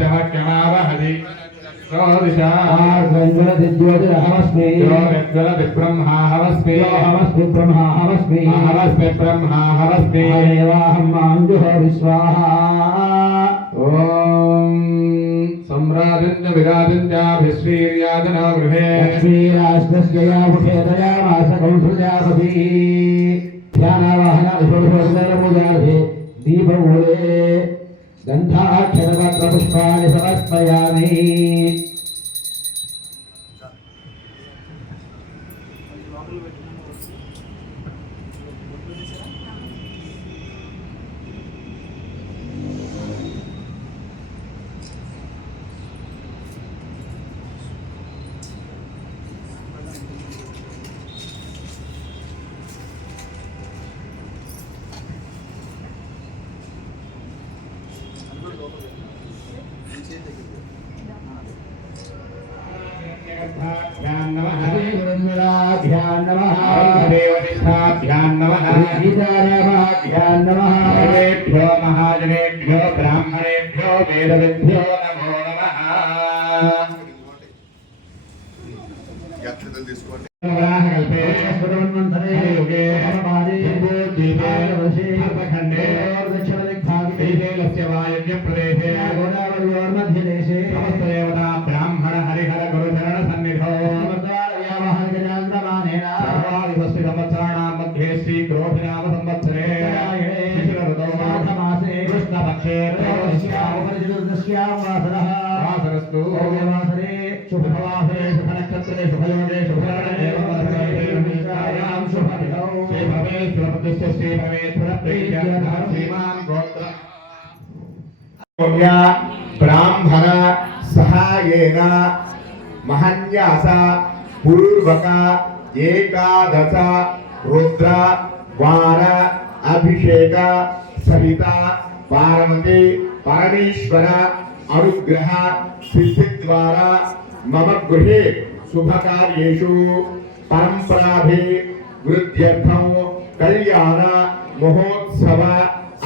चमक्यमावहति ज्योतिरहमस्मि ब्रह्माहमस्मि ब्रह्माहमस्मि ब्रह्माहमस्मि देवाहं माञ्जुः विश्वाहा ॐ सम्राजन्य विराजन्याभिश्रीर्याजनो गृहे लक्ष्मीराष्ट्रस्य यामुखे दयामास कौसल्यापति ध्यानावाहन विश्वविश्वपूजार्थे दीपमूले गन्धाक्षरपत्रपुष्पाणि समर्पयामि सर्वेभ्यो महाजनेभ्यो ब्राह्मणेभ्यो वेदविभ्यो नमो नमः। ब्राह्मण हरिहर गुरुचरण सन्निधो मध्ये श्री क्रोधिनाम संवत्सरे कृष्णपक्षे वासरस्तु शुभवासरे शुभनक्षत्रे शुभयोगे शुभकरणे शुभतिथौ श्री भवेश्वरपतिश्च श्री भवेश्वरप्रीत्या श्रीमान् गोत्र ब्राह्मण सहायेन महन्यास पूर्वक एकादश रुद्र वार अभिषेक सहिता पार्वती परमेश्वर अनुग्रह सिद्धि द्वारा मम गृहे शुभकार्येषु परंपराभि वृद्ध्यर्थं कल्याण महोत्सव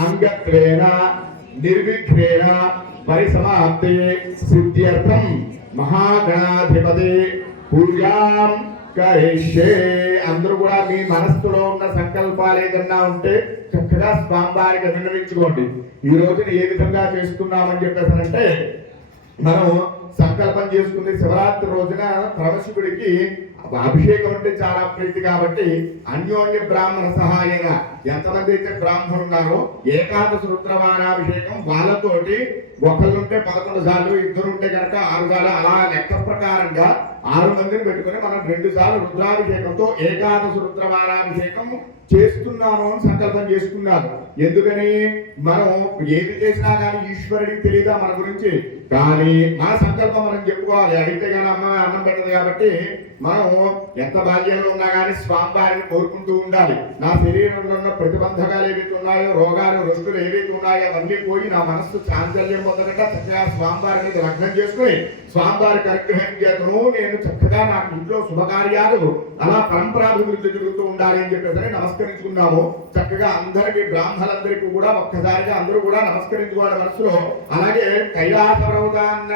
अंगत्वेन निर्विघ्नेन परिसमाप्ते सिद्ध्यर्थं महागणाधिपति पूजां కరిష్యే అందరూ కూడా మీ మనస్సులో ఉన్న సంకల్పాలు ఏదన్నా ఉంటే చక్కగా స్వామివారికి విన్నవించుకోండి. ఈ రోజున ఏ విధంగా చేసుకున్నామని చెప్పేసానంటే మనం సంకల్పం చేసుకుంది శివరాత్రి రోజున పరమశివుడికి అభిషేకం అంటే చాలా ప్రీతి కాబట్టి అన్యోన్య బ్రాహ్మణ సహాయంగా ఎంతమంది అయితే బ్రాహ్మణులు ఉన్నారో ఏకాదశ రుద్రవారాభిషేకం వాళ్ళతోటి ఒకళ్ళుంటే 11 సార్లు ఇద్దరుంటే కనుక 6 సార్లు అలా లెక్క ప్రకారంగా 6 మందిని పెట్టుకుని మనం 2 సార్లు రుద్రాభిషేకంతో ఏకాదశ రుద్రవారాభిషేకం చేస్తున్నాము అని సంకల్పం చేసుకున్నారు. ఎందుకని మనం ఏది చేసినా కానీ ఈశ్వరుడికి తెలియదా మన గురించి, కానీ మన సంకల్పం మనం చెప్పుకోవాలి. అడిగితే కానీ అమ్మ అన్నం పెట్టదు కాబట్టి మనం ఎంత భాగ్యంలో ఉన్నా కానీ స్వామివారిని కోరుకుంటూ ఉండాలి. నా శరీరంలో ఉన్న ప్రతిబంధకాలు ఏవైతే ఉన్నాయో, రోగాలు రుస్తులు ఏవైతే ఉన్నాయో అవన్నీ పోయి నా మనస్సు చాంచల్యం పొందకుండా చక్కగా స్వామివారిని లగ్నం చేసుకుని స్వామివారికి అనుగ్రహం చేతను నేను చక్కగా నాకు ఇంట్లో శుభకార్యాలు అలా పరంపరాభివృద్ధి జరుగుతూ ఉండాలి అని చెప్పేసి నమస్కరించుకున్నాము. చక్కగా అందరికి బ్రాహ్మణులందరికీ కూడా ఒక్కసారిగా అందరూ కూడా నమస్కరించుకోవాలి మనసులో. అలాగే కైలాస పర్వతాన్న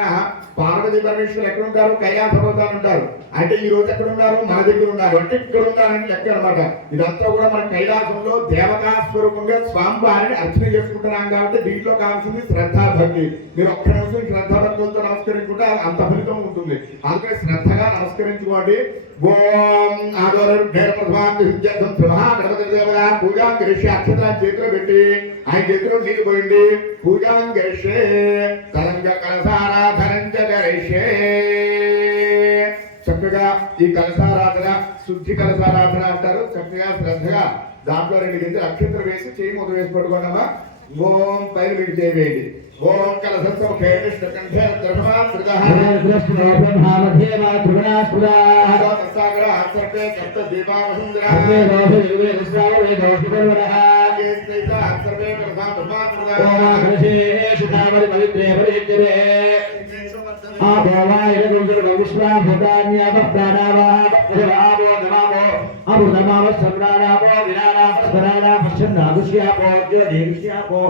పార్వతీ పరమేశ్వరులు ఎక్కడ ఉంటారు? కైలాస పర్వతాన్ని ఉంటారు. అంటే ఈ రోజు ఎక్కడ ఉన్నారు? మన దగ్గర ఉన్నారు. అంటే ఇక్కడ ఉన్నారని లెక్క అనమాట. ఇదంతా కూడా మన కైలాసంలో దేవతా స్వరూపంగా స్వామివారిని అర్చన చేసుకుంటున్నాం కాబట్టి దీంట్లో కావాల్సింది శ్రద్ధాభక్తి. మీరు ఒక్క నిమిషం శ్రద్ధాభక్తులతో నమస్కరించుకుంటే అంత ఫలితం ఉంటుంది. అందుకే శ్రద్ధగా నమస్కరించుకోండి. ఓం పూజాం గరిష్య అక్షరాన్ని చేతిలో పెట్టి ఆయన చేతిలో నీళ్ళు పోయింది. పూజాం గరిష్యే తరంగ కలసారాధనంచ గరిష్యే. చక్కగా ఈ కలసారాధన శుద్ధి కలసారాధన అంటారు. చక్కగా శ్రద్ధగా దాంట్లో 2 గింజలు అక్షంతలు వేసి చేయి మొదలు వేసి పట్టుకోండమ్మా. ఓం పైన వీడి చేయవేయండి. ఓం కలసత్సముఖే విష్ణుకంఠే ద్రవమాత్రిదః సాగర ఆచర్తే కర్త దీపావసుందరః సర్వే కర్త సుధామరి పవిత్రే పరిహిత్యే ఆభవాయ గురుజన విశ్వాభూతాన్యావ ప్రాణావః ఆభో నమామో అభునమావ సమ్రాణావో వినానావ స్మరాణా పశ్చన్న నాగుష్యాపో దీర్ఘ్యాపో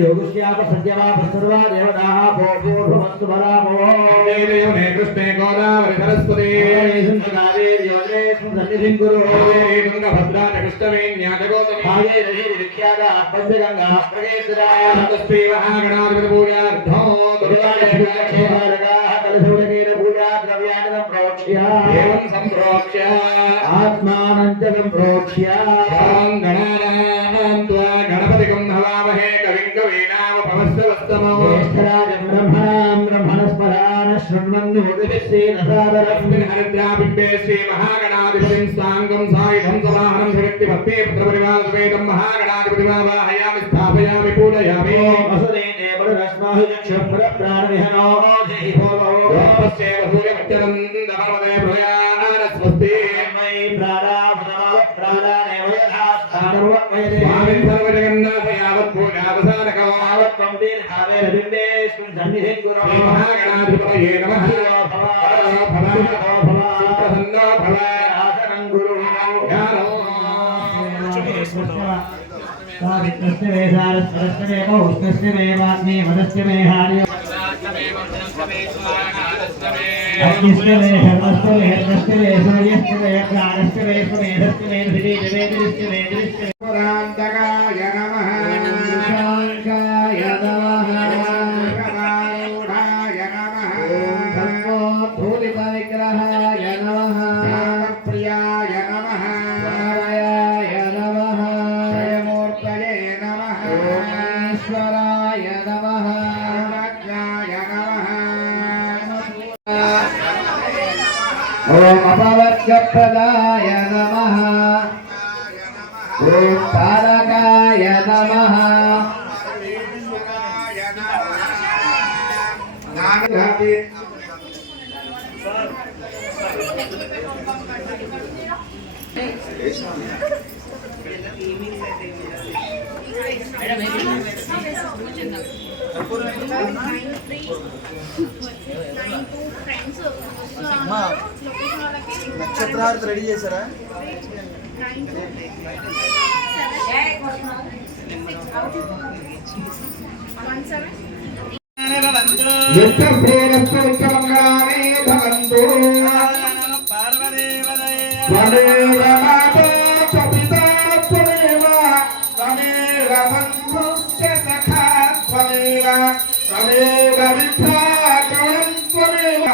యోగుష్యాప సత్యమాప సర్వా దేవతాః పూర్వమస్తు బలామో దేవే కృష్ణే గోదావరి సరస్వతి కావేరి యోగేశం సన్నిధిం కురు తుంగభద్రా కృష్ణవేణ్యాజగోతమి కావేరి విఖ్యాత పంచగంగా ప్రగేతురా తస్మై మహాగణాధిపతి పూజార్థం కలశౌరకేన పూజా ద్రవ్యాన్ని ప్రోక్ష్య ఏవం సంప్రోక్ష్య ఆత్మానం చ సంప్రోక్ష్య ఓం గణానాం త్వా గణపతికం హవామహే కవిం కవీనాముపమశ్రవస్తమో జ్యేష్ఠరాజం బ్రహ్మణాం బ్రహ్మణస్పదాన శృణ్వన్నోదిభిస్సేన సాదరం తస్మిన్ హరిద్రాబింబే శ్రీ మహాగణాధిపతిం సాంగం సాయుధం సమాహనం శక్తి భక్తే పుత్రపరివార సమేతం మహాగణాధిపతి వాహయామి స్థాపయామి పూజయామి ఓం వసుదే దేవరస్మాహి చక్షుర ప్రాణవిహనో దేహి భోగో రూపస్యేవ సూర్యమచ్చరం దమవదే ప్రయాణ స్వస్తి మై ప్రాణావనవ ప్రాణానేవ యథాస్థానవయదే స్వామిన్ సర్వజగన్నాథ యావత్ పూజావసానకం ఆవత్వం దీర్ఘావేర బింబేస్మిన్ సన్నిధిం కురు శ్రీ మహాగణాధిపతయే నమః ప్రసన్నో భవ ఆసనం గురు జ్ఞానో కృష్ణ వేదారస్వరస్వమే కృష్ణ వేవాగ్నే మదస్య మే హాని అగ్నిస్య మే హర్మస్య మే హర్మస్య మే సూర్యస్య మే ప్రాణస్య మే మేధస్య మే ధృతిస్య మే దృశ్య పురాంతకాయ నమః శాంకాయ నమః రమారూఢాయ నమః సర్వోద్ధూలిత విగ్రహాయ నమః ప్రియాయ నమః నారాయణాయ నమః జయమూర్తయే నమః ఈశ్వరాయ నమః సర్వజ్ఞాయ నమః ఓం అపవర్గప్రదాయ నమః ఓం తారకాయ నమః ఈశ్వరాయ నమః నాగధాతి నక్షత్రాలు రెడీ చేశారా? నిత్యశ్రేయస్సు నిత్యమంగళాని భవంతు త్వమేవ మాతా త్వపితా త్వమేవ త్వమేవ బంధుశ్చ సఖా త్వమేవ త్వమేవ విద్యాకరణం త్వమేవ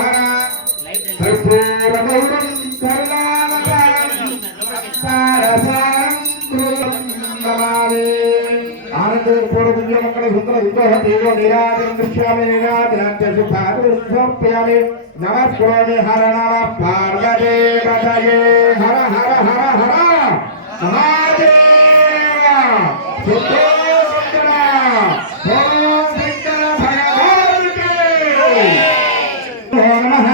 కర్పూరగౌరం కరుణావతారం సారసారం కృతం నమామి ఆనందపూర్వమంగళ సుందర విగ్రహ దేవ నిరాజం దృశ్యామి నిరాజనంత్య సుఖాదుర్భ్యామి నమస్కరోమి హర నమ పార్వదేవతయే హర హర హర హర మహాదేవ శుద్ధో శంకర ఓం శంకర భగవానుకే ఓం నమః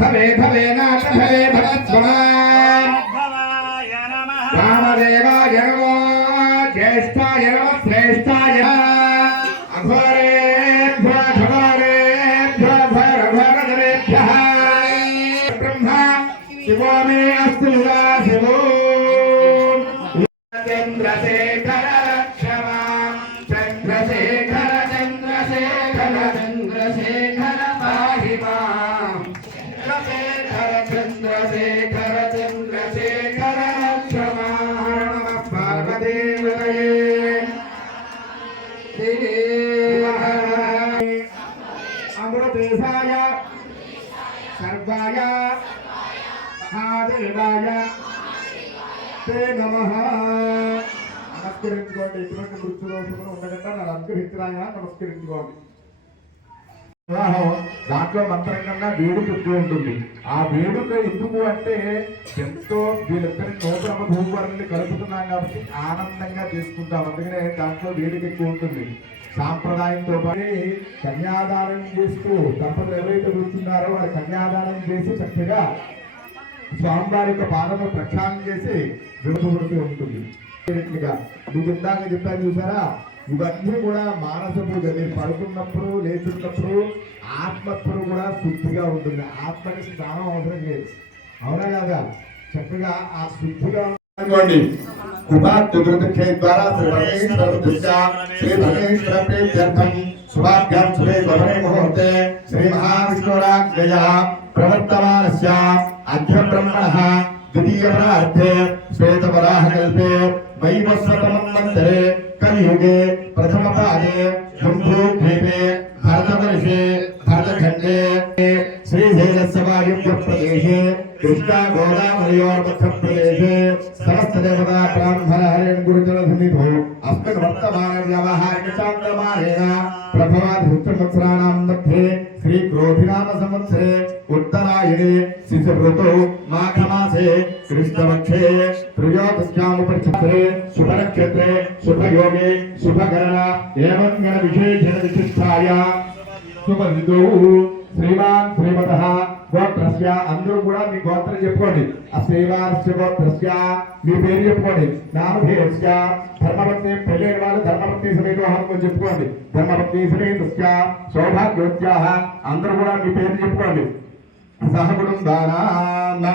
భవే భవే నాథ భవే భవత్వమా రామదేవాయ నమో జ్యేష్ఠాయ నమ శ్రేష్ఠాయ అఘోరేభ్యో ఘోరేభ్యో ఘోరఘోరజనేభ్యః బ్రహ్మ శివో మే అస్తు శివో చంద్రశేఖర లక్ష్మణ చంద్రశేఖర చంద్రశేఖర చంద్రశేఖర పాహి మాం చంద్రశేఖర చంద్రశేఖర చంద్రశేఖర లక్ష్మణ నమః పార్వదేవతయే అమృతేశాయ సర్వాయ మహాదేవాయ తే నమః నమస్కరించుకోండి ఎటువంటి మృత్యు దోషములు ఉండకుండా నా అనుగ్రహించినాయ నమస్కరించుకోండి వివాహం దాంట్లో మంత్రం కన్నా వేడుక ఎక్కువ ఉంటుంది. ఆ వేడుక ఎందుకు అంటే ఎంతో వీళ్ళిద్దరి నూతన భూవరుల్ని కలుపుతున్నాం కాబట్టి ఆనందంగా చేసుకుంటాం. అందుకనే దాంట్లో వేడుక ఎక్కువ ఉంటుంది. సాంప్రదాయంతో పాటు కన్యాదానం చేస్తూ దంపతులు ఎవరైతే కూర్చున్నారో వారి కన్యాదానం చేసి చక్కగా స్వామివారి యొక్క పాదము ప్రక్షాళన చేసి విడుదలడుతూ ఉంటుంది. మీకు ఇందాక చెప్పాను చూసారా, ఇవన్నీ కూడా మానస పూజ. మీరు పడుకున్నప్పుడు లేచున్నప్పుడు ఆత్మప్పుడు కూడా శుద్ధిగా ఉంటుంది. ఆత్మకి స్నానం అవసరం లేదు, అవునా కదా? చక్కగా ఆ శుద్ధిగా అనుకోండి. उपात्तुदृतक्षे द्वारा श्रीधनेश्वर प्रीत्यर्थं शुभाभ्यां शुभे गौरे मुहूर्ते श्रीमहाविष्णुराज्ञया प्रवर्तमानस्य अद्य ब्रह्मणः द्वितीयप्रार्थे श्वेतवराहकल्पे वैवस्वतमं मन्दिरे कलियुगे प्रथमपादे जम्बूद्वीपे भारतवर्षे भारतखण्डे श्रीशैलस्यवायुव्यप्रदेशे कृष्णा गोदावर्योर्मध्यप्रदेशे समस्तदेवता ब्राह्मणहरेण गुरुजनसन्निधौ अस्मिन् वर्तमानव्यावहारिकचान्द्रमानेन प्रभवादिसंवत्सराणां मध्ये श्रीक्रोधिनाम संवत्सरे उत्तरायणे शिशिरऋतौ माघमासे कृष्णपक्षे त्रयोदश्यामुपनक्षत्रे शुभनक्षत्रे शुभयोगे शुभकरण एवं गणविशेषण विशिष्टाया शुभविदौ శ్రీమాన్ శ్రీమత గోత్రస్య అందరూ కూడా మీ గోత్రం చెప్పుకోండి ఆ శ్రీమానస్య గోత్రస్య మీ పేరు చెప్పుకోండి నామధేయస్య ధర్మపత్ని పెళ్ళైన వాళ్ళు ధర్మపత్ని సమేతోహం చెప్పుకోండి ధర్మపత్ని సమేతస్య సౌభాగ్యోత్యాహ అందరూ కూడా మీ పేరు చెప్పుకోండి సహగుణం దానాన్న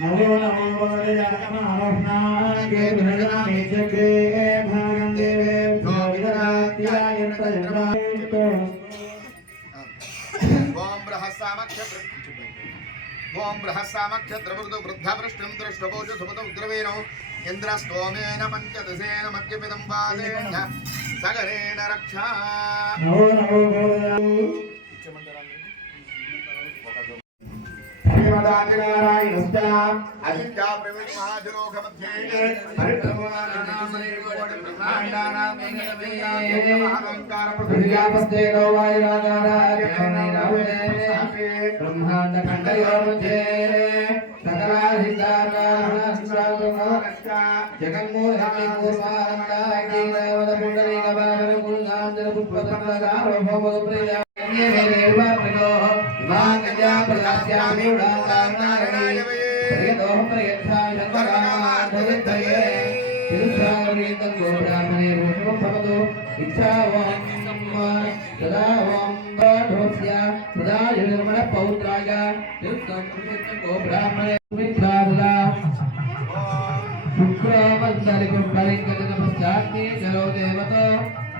నమో నమో ओम बृहस्सामख्य द्रवृदो वृद्धवृष्टिं दृष्टभोजो सुपतो उग्रवीरो इन्द्रस्तोमेन पञ्चदशेन मध्यपिदं पादेन सगरेण रक्षा श्रीमदादिनारायणस्य अजित्या प्रवीण महाजलोक मध्ये पृथिव्यापस्तेनो ब्रह्मांड खंडयोर्मध्ये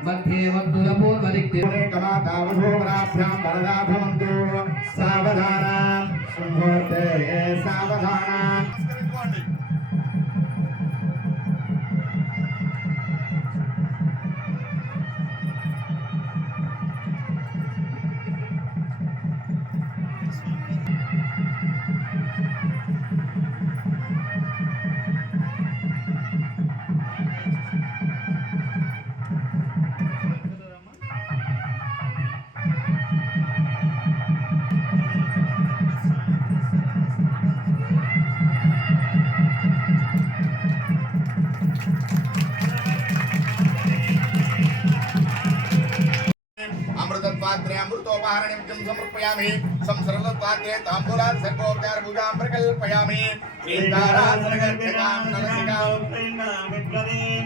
मध्ये वक्तुलपूर्वरिक्तिकमातावधूमराभ्यां वरदा भवन्तु सावधाना मुहूर्ते सावधाना अमृतत्वात्रे अमृतोपहरणं समर्पयामि संसर्गत्वात्रे ताम्बूलात् सर्वोपचारपूजां प्रकल्पयामि सीतारासनगर्भिकां नरसिकां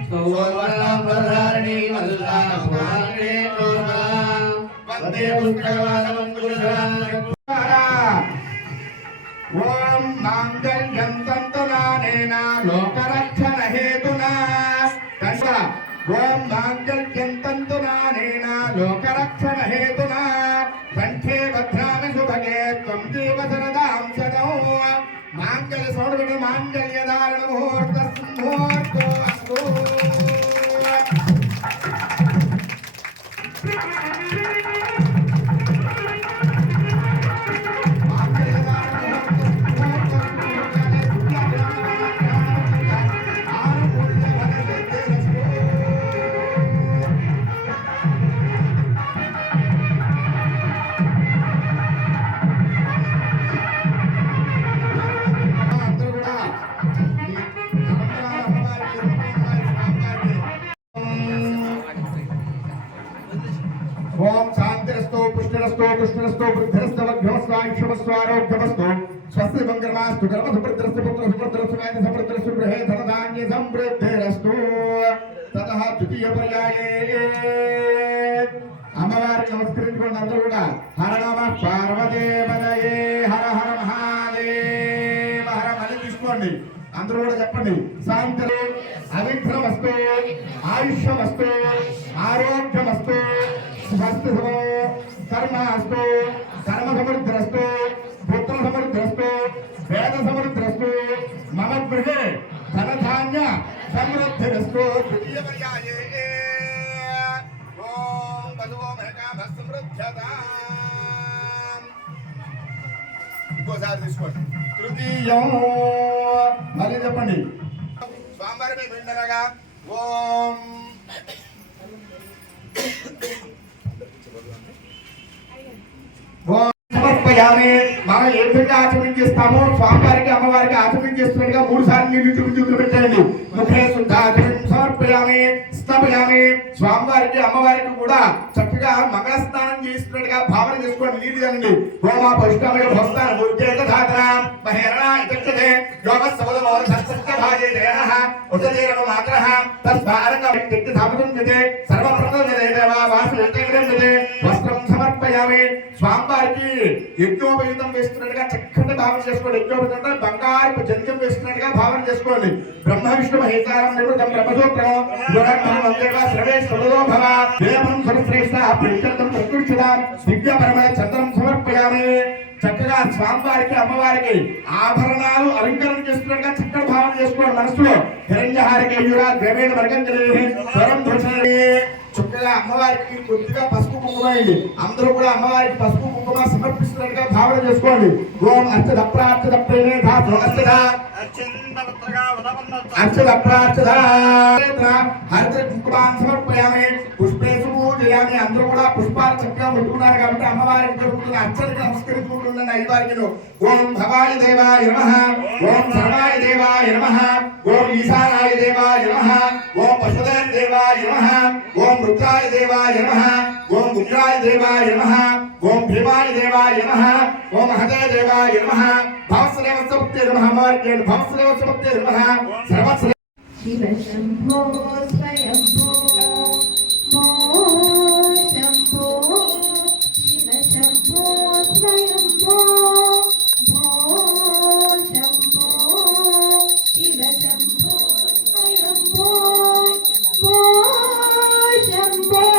सोवर्णाम्बरधारिणी वल्लाभवान्ने तोरणां वन्दे पुष्करवाणमङ्गलम् ओम मांगल्यं तन्तुनानेन लोकरक्षण हेतुना दशा ओम मांगल्यं तन्तुनानेन लोकरक्षण हेतुना कंठे भद्रामि सुभगे त्वं जीव शरदां शतौ मांगल्य सौरभिः मांगल्य धारण मुहूर्त मुहूर्तो अस्तु ओम शांतिरस्तो पुष्टिरस्तो कृष्णरस्तो वृद्धिरस्तो मध्यमस्वायुष्मस्व आरोग्यमस्तो स्वस्ति मंगलमास्तु कर्मसमृद्धिरस्तु पुत्रसमृद्धिरस्तु कायसमृद्धिरस्तु गृहे धनधान्य समृद्धिरस्तु ततः द्वितीय पर्याये అమ్మవారికి నమస్కరించుకోండి అందరూ కూడా హర నమ పార్వదేవదయే హర హర మహా చేసుకోండి. అందరూ కూడా చెప్పండి. శాంతలు అవిఘ్నమస్తు, ఆయుష్యమస్తు, ఆరోగ్యమస్తు, స్వస్థమో కర్మాస్తు, కర్మ సమృద్ధిరస్తు, పుత్ర సమృద్ధిరస్తు, వేద సమృద్ధిరస్తు, మమ గృహే ధనధాన్య సమృద్ధిరస్తు. తృతీయ పర్యాయే ఓం వధువో మేకాభ సమృద్ధ్యతాం. ఇంకోసారి తీసుకోండి. తృతీయం మరి చెప్పండి. స్వామివారి మీ బిండనగా ఓం సమర్పయామి. మనం ఏ విధంగా ఆచరించేస్తామో స్వామివారికి అమ్మవారికి ఆచరించేస్తున్నట్టుగా 3 సార్లు నీళ్లు చూపించి పెట్టండి. ముఖే శుద్ధాచరణ సమర్పయామి, స్థాపయామి. స్వామివారికి అమ్మవారికి కూడా చక్కగా మంగళ స్నానం చేస్తున్నట్టుగా భావన చేసుకోండి. నీళ్ళు తండి. హోమా పవిష్టామయ భవస్థాన భూజేత ధాతన మహేరణ ఇతక్షతే యోగ సవదమోద సత్సత్య భాజే దేనః ఉదజేరమ మాత్రః తస్మారక వ్యక్తి ధామతుంజతే సర్వప్రదజతే దేవా వాసుదేవతే వస్త్రం సమర్పయామి. స్వామివారికి యజ్ఞోపయుతం వేస్తున్నట్టుగా చక్కటి భావన చేసుకోండి. యజ్ఞోపయుతం అంటే బంగారు జంధ్యం వేస్తున్నట్టుగా భావన చేసుకోండి. బ్రహ్మ విష్ణు మహేశ్వరం నివృత్తం బ్రహ్మసూత్రం గుణర్మదేవ సర్వేశ్వరో భవ దేవం సర్వశ్రేష్ఠ ప్రీత్యర్థం ప్రకృతిదాం దివ్య పరమణ చంద్రం సమర్పయామి. చక్కగా స్వామివారికి అమ్మవారికి ఆభరణాలు అలంకరణ చేస్తున్నట్టుగా చక్కటి భావన చేసుకోండి. మనసులో హిరణ్యహారికి అయ్యురా ద్రవేణ వర్గంజలి స్వరం ధృషణి. చక్కగా అమ్మవారికి కొద్దిగా పసుపు కుంకుమ అయింది. అందరూ కూడా అమ్మవారికి పసుపు కుంకుమ సమర్పిస్తున్నట్టుగా భావన చేసుకోండి. ఓం అర్చద ప్రార్థద ప్రేమే ధాతు అర్చద అర్చద ప్రార్థద హరిద్ర కుంకుమాన్ సమర్పయామి. పుష్పేషు పూజయామి. అందరూ కూడా పుష్పాలు చక్కగా ముట్టుకున్నారు కాబట్టి అమ్మవారికి జరుగుతున్న అర్చనకి నమస్కరించుకుంటున్నాను. అయ్యవారికి ఓం భవాయ దేవాయ నమః, ఓం సర్వాయ దేవాయ నమః, ఓం ఈశానాయ దేవాయ నమః, ఓం పశుదే దేవాయ నమః, ఓం రుద్రాయ దేవాయ నమః, ఓం ఉగ్రాయ దేవాయ నమః, ఓం భీమాయ దేవాయ నమః, ఓం మహదే దేవాయ నమః, భవస్రేవస్వప్తే నమః. అమ్మవారికి భవస్రేవస్వప్తే నమః. సర్వస్రే శివ శంభో స్వయంభో శంభో శివ శంభో స్వయంభో శంభో శివ శంభో స్వయంభో శంభో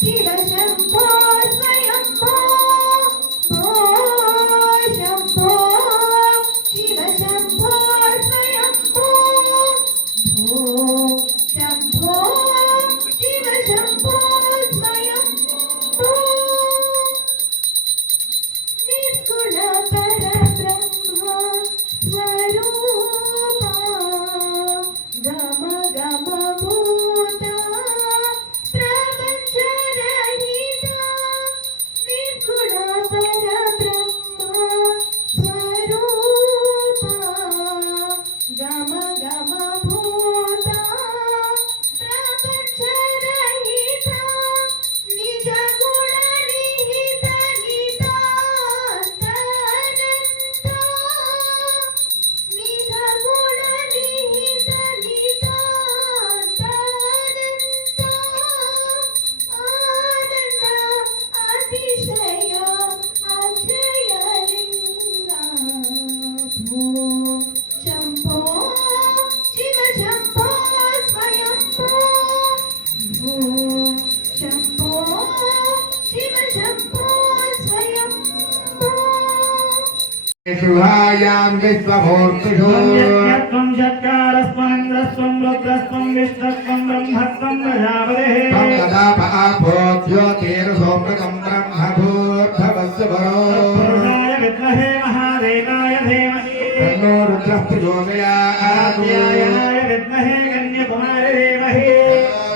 శివ శంభో స్వయంభో శంభో శివ శంభో స్వయంభో శంభో శివ శంభో స్వయంభో. నిర్గుణ పరబ్రహ్మ స్వరూపా గమ గమ భూత ప్రపంచరహిత. నిర్గుణ పరబ్రహ్మ స్వరూపా గమ గమ భూత ప్రపంచరహిత. నిజ గుణ నిహిత నితాంతనంత. నిజ గుణ నిహిత నితాంతనంత. ఆనంద అతిశయ అక్షయలింగ శంభో శివ శంభో స్వయంభో శంభో శివ శంభో స్వయంభో. శుభాయాం విశ్వమూర్తిషు యజ్ఞత్వం షట్కారస్త్వం రుద్రస్త్వం విష్ణుత్వం బ్రహ్మత్వం ప్రజాపతిః. జ్యోతిర్సోమృతం బ్రహ్మభూర్భవస్య వరో పురుషాయ విద్మహే మహాదేవాయ ధీమహి తన్నో రుద్రః ప్రచోదయాత్. నారాయణాయ విద్మహే కన్యకుమారి ధీమహి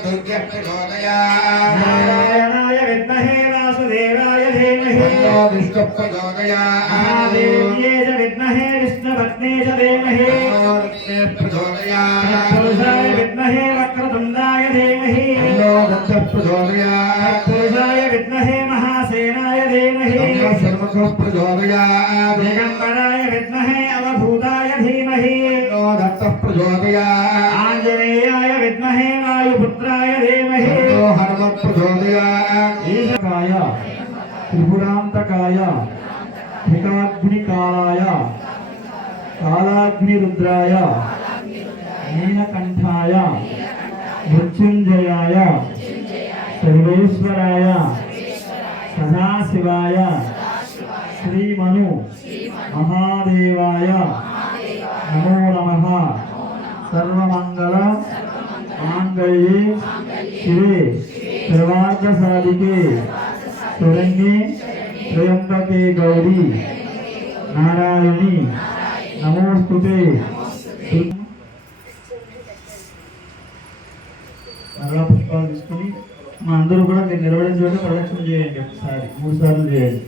దుర్గః ప్రచోదయాత్. నారాయణాయ విద్మహే వాసుదేవాయ ధీమహి తన్నో విష్ణుః ప్రచోదయాత్. మహాదేవ్యే చ విద్మహే విష్ణుపత్నే చ ధీమహి తన్నో లక్ష్మీ ప్రచోదయాత్. పురుషాయ విద్మహే వక్రతుండాయ ధీమహి తన్నో దత్తః ప్రచోదయాత్. పురుషాయ విద్మహే మహాసేనాయ ధీమహి తన్నో శర్మకః ప్రచోదయాత్. దిగంబరాయ విద్మహే అవధూతాయ ధీమహి తన్నో దత్తః ప్రచోదయాత్. ఆంజనేయాయ విద్మహే వాయుపుత్రాయ ధీమహి తన్నో హనుమత్ ప్రచోదయాత్. ఈశకాయ త్రిపురాంతకాయ హితాగ్నికాలాయ కాలాగ్నిరుద్రాయ నీలకంఠాయ మృత్యుంజయాయ సర్వేశ్వరాయ సదాశివాయ శ్రీమను మహాదేవాయ నమో నమః. సర్వమంగళ మాంగళ్యే శివే సర్వార్థ సాధికే శరణ్యే త్రయంబకే గౌరీ నారాయణి నమోస్తుతే. మరలా పుష్పాలు తీసుకుని మా అందరూ కూడా మీరు నిలబడిన చోట ప్రదక్షిణ చేయండి. ఒకసారి 3 సార్లు చేయండి.